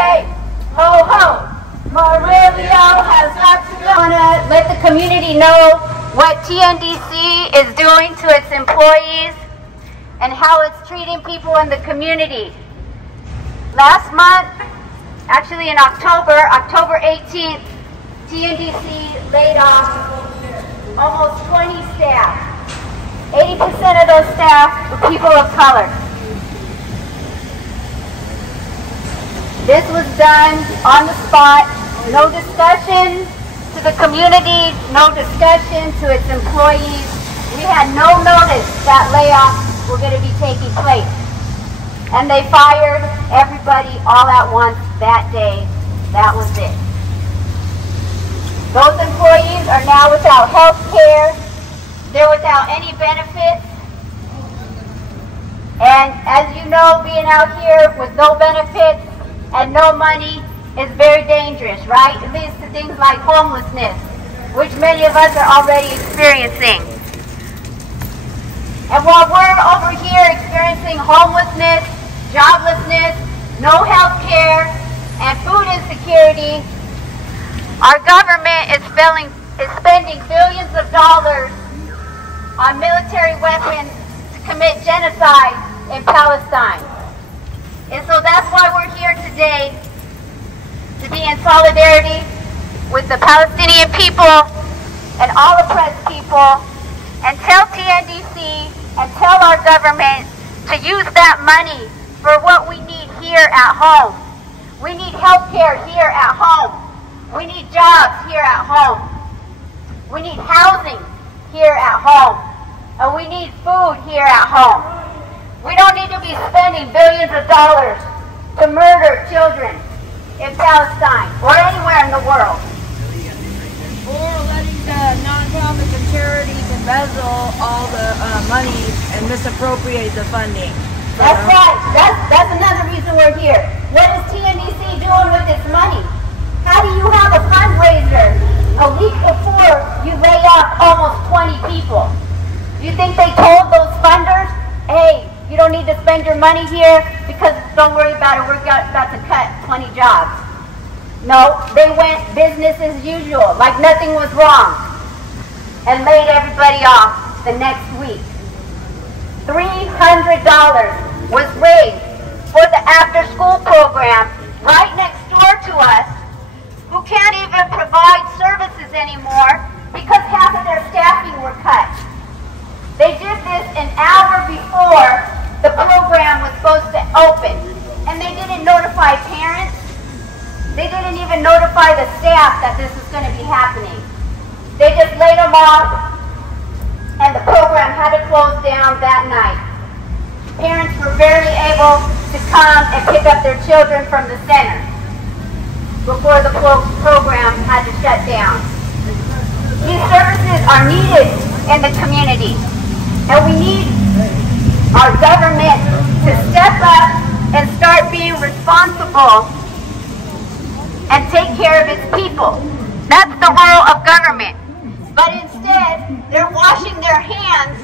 Hey, ho ho, Marilio has got to go. I want to let the community know what TNDC is doing to its employees and how it's treating people in the community. Last month, actually in October 18th, TNDC laid off almost 20 staff. 80% of those staff were people of color. This was done on the spot, no discussion to the community, no discussion to its employees. We had no notice that layoffs were going to be taking place. And they fired everybody all at once that day. That was it. Those employees are now without health care. They're without any benefits. And as you know, being out here with no benefits and no money is very dangerous, right? It leads to things like homelessness, which many of us are already experiencing. And while we're over here experiencing homelessness, joblessness, no health care, and food insecurity, our government is spending billions of dollars on military weapons to commit genocide in Palestine. And so that's why we're here today, to be in solidarity with the Palestinian people and all oppressed people, and tell TNDC and tell our government to use that money for what we need here at home. We need health care here at home. We need jobs here at home. We need housing here at home. And we need food here at home. We don't need to be spending billions of dollars to murder children in Palestine or anywhere in the world. Or letting the nonprofits and charities embezzle all the money and misappropriate the funding. That's right. That's another reason we're here. What is TNDC doing with its money? How do you have a fundraiser a week before you lay off almost 20 people? You think they told those funders, hey, you don't need to spend your money here because don't worry about it, we're about to cut 20 jobs. No, they went business as usual, like nothing was wrong, and laid everybody off the next week. $300 was raised for the after-school program right next door to us, who can't even provide services anymore because half of their staffing were cut. They did this an hour before the program was supposed to open, and they didn't notify parents. They didn't even notify the staff that this was going to be happening. They just laid them off, and the program had to close down that night. Parents were barely able to come and pick up their children from the center before the program had to shut down. These services are needed in the community, and we need our government to step up and start being responsible and take care of its people. That's the role of government. But instead, they're washing their hands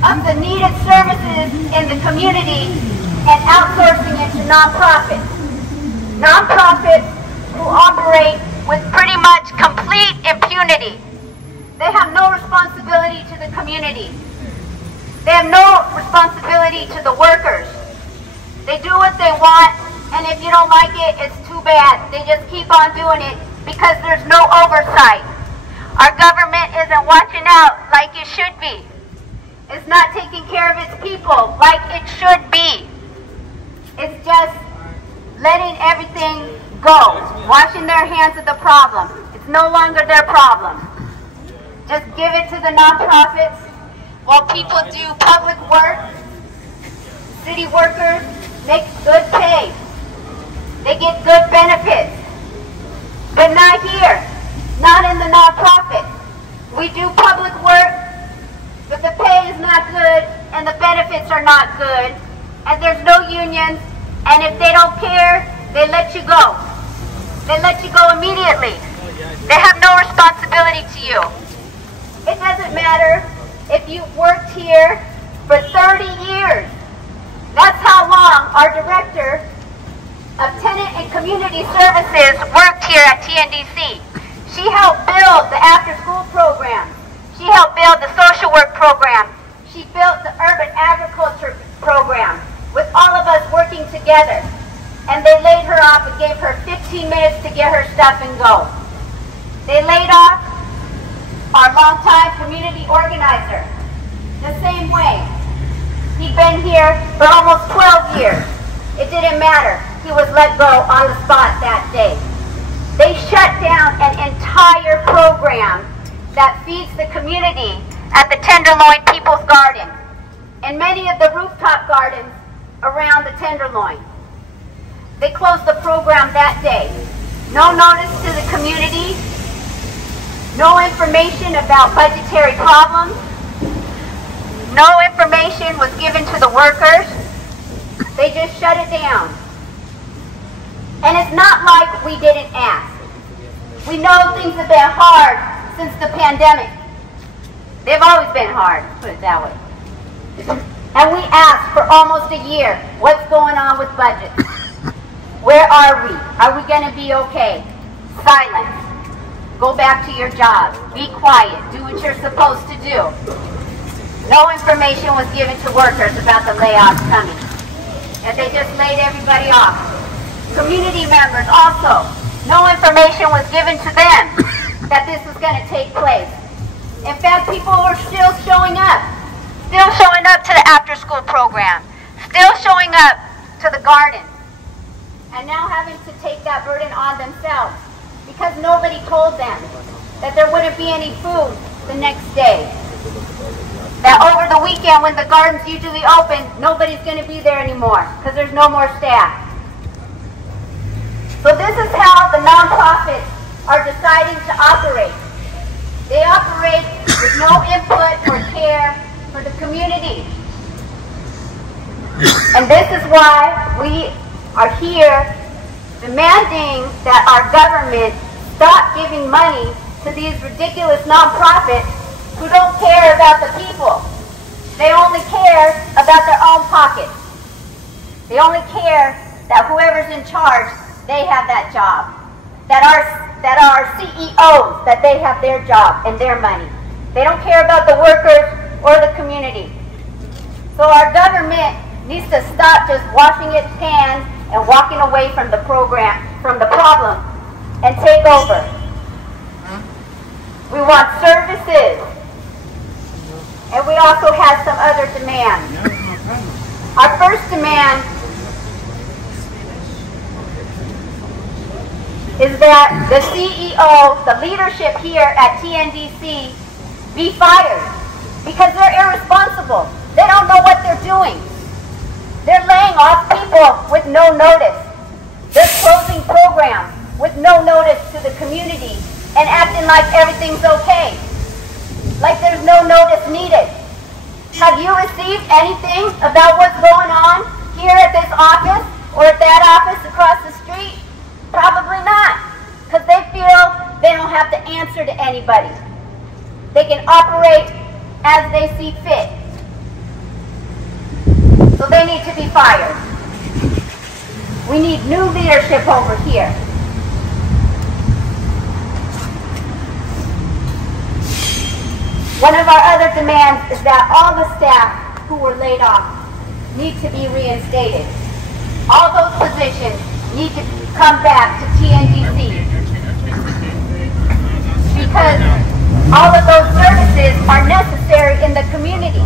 of the needed services in the community and outsourcing it to nonprofits. Nonprofits who operate with pretty much complete impunity. They have no responsibility to the community. They have no responsibility to the workers. They do what they want, and if you don't like it, it's too bad. They just keep on doing it because there's no oversight. Our government isn't watching out like it should be. It's not taking care of its people like it should be. It's just letting everything go, washing their hands of the problem. It's no longer their problem. Just give it to the nonprofits while people do public work. City workers make good pay. They get good benefits. But not here, not in the nonprofit. We do public work, but the pay is not good and the benefits are not good, and there's no unions, and if they don't care, they let you go. They let you go immediately. They have no responsibility to you. It doesn't matter if you've worked here for 30 years. That's how long our director of tenant in community services worked here at TNDC. She helped build the after-school program. She helped build the social work program. She built the urban agriculture program with all of us working together. And they laid her off and gave her 15 minutes to get her stuff and go. They laid off our longtime community organizer the same way. He'd been here for almost 12 years. It didn't matter. He was let go on the spot that day. They shut down an entire program that feeds the community at the Tenderloin People's Garden and many of the rooftop gardens around the Tenderloin. They closed the program that day. No notice to the community, no information about budgetary problems, no information was given to the workers. They just shut it down. And it's not like we didn't ask. We know things have been hard since the pandemic. They've always been hard, put it that way. And we asked for almost a year, what's going on with budgets? Where are we? Are we going to be okay? Silence. Go back to your job. Be quiet. Do what you're supposed to do. No information was given to workers about the layoffs coming. And they just laid everybody off. Community members also. No information was given to them that this was going to take place. In fact, people were still showing up. Still showing up to the after-school program. Still showing up to the garden. And now having to take that burden on themselves because nobody told them that there wouldn't be any food the next day. That over the weekend when the garden's usually open, nobody's going to be there anymore because there's no more staff. So this is how the nonprofits are deciding to operate. They operate with no input or care for the community. And this is why we are here demanding that our government stop giving money to these ridiculous nonprofits who don't care about the people. They only care about their own pockets. They only care that whoever's in charge, they have that job. That our CEOs, that they have their job and their money. They don't care about the workers or the community. So our government needs to stop just washing its hands and walking away from the program, from the problem, and take over. We want services. And we also have some other demands. Our first demand is that the CEO, the leadership here at TNDC, be fired because they're irresponsible. They don't know what they're doing. They're laying off people with no notice. They're closing programs with no notice to the community and acting like everything's okay. Like there's no notice needed. Have you received anything about what's going on here at this office or at that office across the street? Probably not, because they feel they don't have to answer to anybody. They can operate as they see fit. So they need to be fired. We need new leadership over here. One of our other demands is that all the staff who were laid off need to be reinstated. All those positions need to come back to TNDC because all of those services are necessary in the community.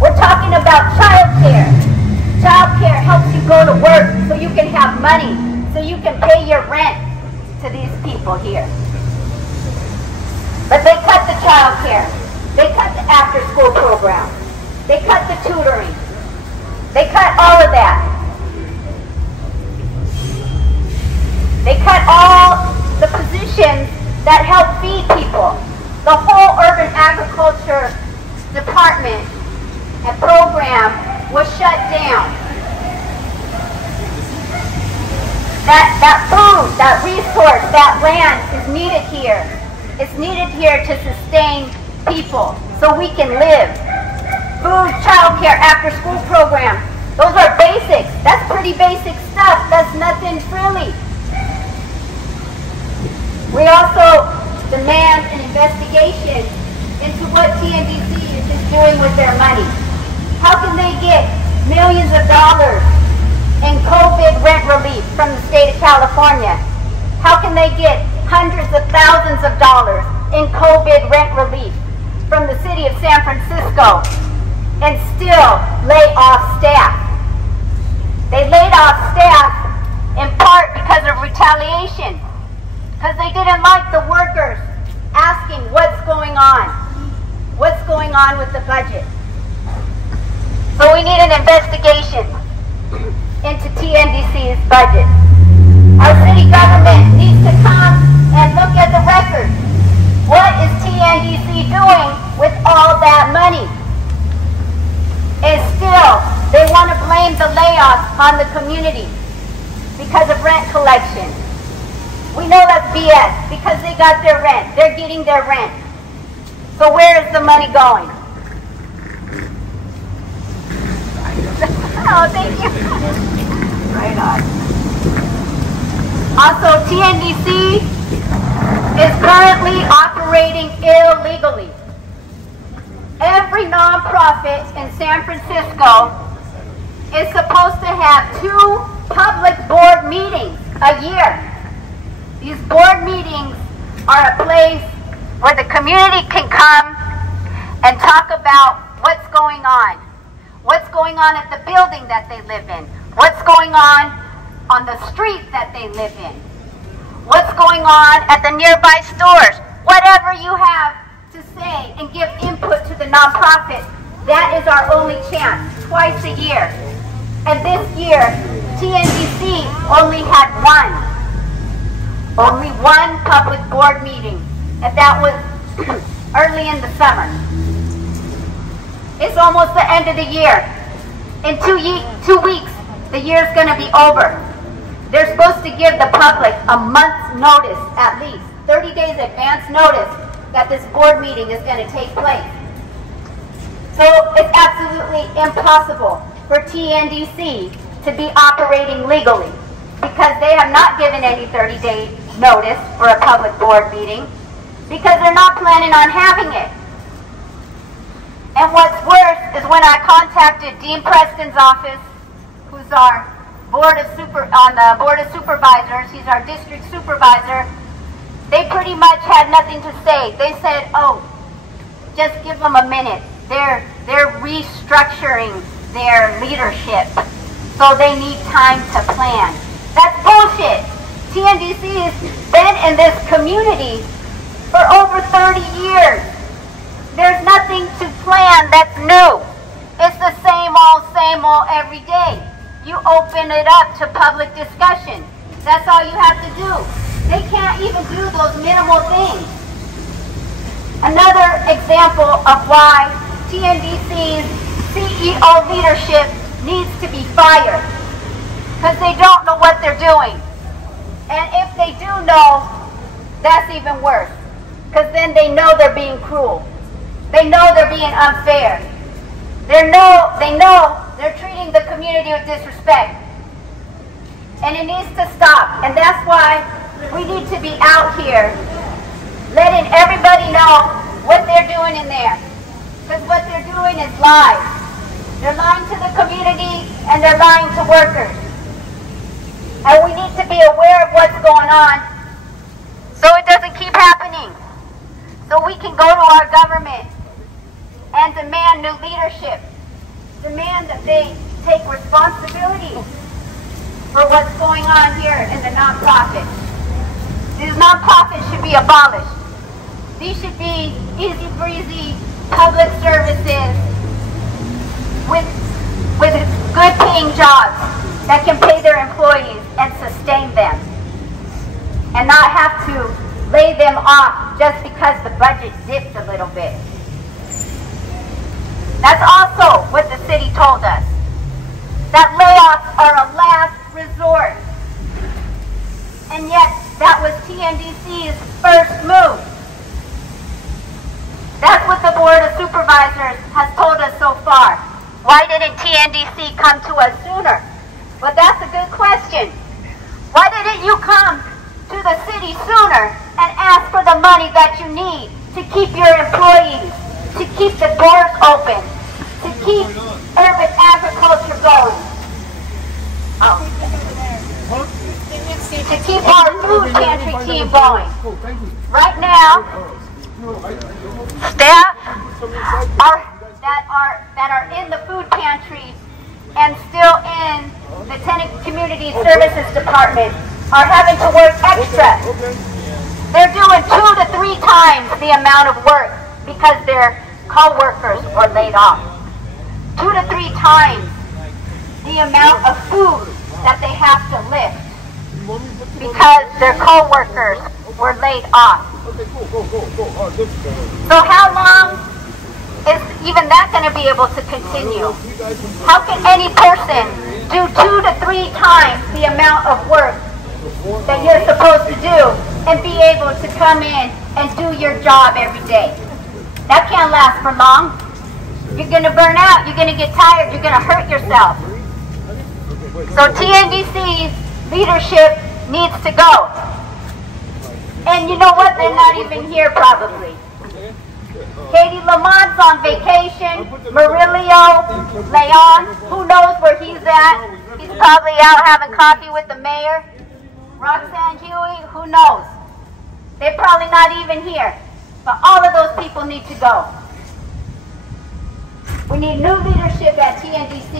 We're talking about child care. Child care helps you go to work so you can have money, so you can pay your rent to these people here. But they cut the child care. They cut the after-school program. They cut the tutoring. They cut all of that. They cut all the positions that help feed people. The whole urban agriculture department and program was shut down. That food, that resource, that land is needed here. It's needed here to sustain people so we can live. Food, childcare, after-school program, those are basics. That's pretty basic stuff. That's nothing frilly. We also demand an investigation into what TNDC is doing with their money. How can they get millions of dollars in COVID rent relief from the state of California? How can they get hundreds of thousands of dollars in COVID rent relief from the city of San Francisco and still lay off staff? They laid off staff in part because of retaliation, because they didn't like the workers asking what's going on with the budget. So we need an investigation into TNDC's budget. Our city government needs to come and look at the records. What is TNDC doing with all that money? And still, they want to blame the layoffs on the community because of rent collection. We know that's BS because they got their rent. They're getting their rent. So where is the money going? Oh, thank you. Right on. Also, TNDC is currently operating illegally. Every nonprofit in San Francisco is supposed to have 2 public board meetings a year. These board meetings are a place where the community can come and talk about what's going on. What's going on at the building that they live in. What's going on the street that they live in. What's going on at the nearby stores. Whatever you have to say and give input to the nonprofit, that is our only chance, twice a year. And this year, TNDC only had only one public board meeting, and that was early in the summer. It's almost the end of the year. In 2 weeks, the year's going to be over. They're supposed to give the public a month's notice, at least 30 days advance notice, that this board meeting is going to take place. So it's absolutely impossible for TNDC to be operating legally because they have not given any 30-day notice for a public board meeting because they're not planning on having it. And what's worse is when I contacted Dean Preston's office, who's our on the Board of Supervisors, he's our district supervisor, they pretty much had nothing to say. They said, oh, just give them a minute. They're restructuring their leadership, so they need time to plan. That's bullshit. TNDC has been in this community for over 30 years. There's nothing to plan that's new. It's the same old every day. You open it up to public discussion. That's all you have to do. They can't even do those minimal things. Another example of why TNDC's CEO leadership needs to be fired, because they don't know what they're doing. And if they do know, that's even worse, because then they know they're being cruel. They know they're being unfair. They know they're treating the community with disrespect. And it needs to stop. And that's why we need to be out here letting everybody know what they're doing in there. Because what they're doing is lies. They're lying to the community and they're lying to workers. And we need to be aware of what's going on so it doesn't keep happening. So we can go to our government and demand new leadership. Demand that they take responsibility for what's going on here in the nonprofits. These nonprofits should be abolished. These should be easy breezy public services with good paying jobs that can pay their employees and sustain them, and not have to lay them off just because the budget dipped a little bit. That's also what the city told us, that layoffs are a last resort. And yet, that was TNDC's first move. That's what the Board of Supervisors has told us so far. Why didn't TNDC come to us sooner? Well, that's a good question. Why didn't you come to the city sooner and ask for the money that you need to keep your employees, to keep the doors open, to keep urban agriculture going. To keep our food pantry team going. Right now, staff that are in the food pantry and still in the Tenant Community Services Department are having to work extra. They're doing 2 to 3 times the amount of work because their co-workers were laid off. 2 to 3 times the amount of food that they have to lift because their co-workers were laid off. So how long is even that going to be able to continue? How can any person do 2 to 3 times the amount of work that you're supposed to do and be able to come in and do your job every day? That can't last for long. You're going to burn out. You're going to get tired. You're going to hurt yourself. So TNDC's leadership needs to go. And you know what? They're not even here probably. Katie Lamont's on vacation. Murillo, Leon, who knows where he's at? He's probably out having coffee with the mayor. Roxanne Huey, who knows? They're probably not even here. But all of those people need to go. We need new leadership at TNDC,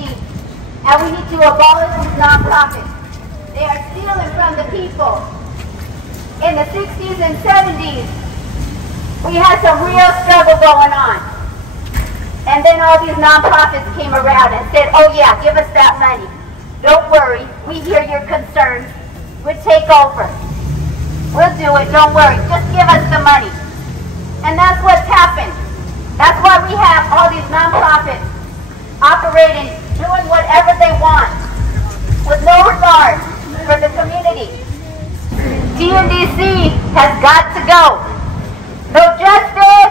and we need to abolish these nonprofits. They are stealing from the people. In the 60s and 70s, we had some real struggle going on. And then all these nonprofits came around and said, oh yeah, give us that money. Don't worry, we hear your concerns. We'll take over. We'll do it, don't worry, just give us the money. And that's what's happened. That's why we have all these nonprofits operating, doing whatever they want, with no regard for the community. TNDC has got to go. No justice,